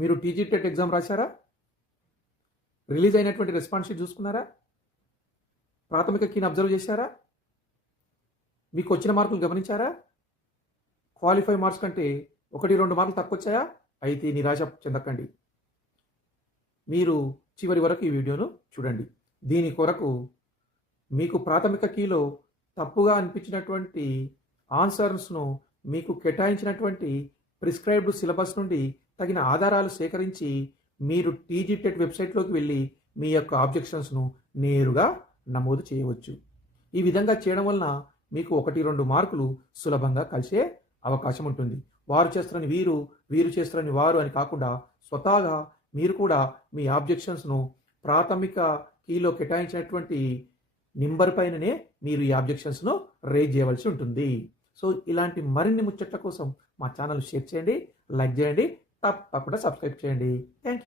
మీరు TG TET exam రాశారా? Release అయినటువంటి రెస్పాన్స్ షీట్ చూసుకున్నారా? ప్రాథమిక కీని అబ్జర్వ్ చేశారా? మీకు వచ్చిన మార్కులు గమనించారా? క్వాలిఫై మార్క్స్ కంటే 1-2 మార్కులు తక్కువ వచ్చాయా? అయితే నిరాశ చెందకండి. మీరు చివరి వరకు ఈ వీడియోను చూడండి. దీని కొరకు మీకు ప్రాథమిక కీలో తప్పుగా అనిపించినటువంటి ఆన్సర్స్ను మీకు కేటాయించినటువంటి ప్రిస్క్రైబ్డ్ సిలబస్ నుండి తగిన ఆధారాలు సేకరించి మీరు టీజీ టెట్ వెబ్సైట్లోకి వెళ్ళి మీ యొక్క ఆబ్జెక్షన్స్ను నేరుగా నమోదు చేయవచ్చు. ఈ విధంగా చేయడం వలన మీకు 1-2 మార్కులు సులభంగా కలిసే అవకాశం ఉంటుంది. వారు చేస్తారని వీరు, వీరు చేస్తారని వారు అని కాకుండా స్వతహాగా మీరు కూడా మీ ఆబ్జెక్షన్స్ను ప్రాథమిక కీలో కేటాయించినటువంటి నెంబర్ పైననే మీరు ఈ ఆబ్జెక్షన్స్ను రేజ్ చేయవలసి ఉంటుంది. సో ఇలాంటి మరిన్ని ముచ్చట్ల కోసం మా ఛానల్ షేర్ చేయండి, లైక్ చేయండి, తప్పకుండా సబ్స్క్రైబ్ చేయండి. Thank you.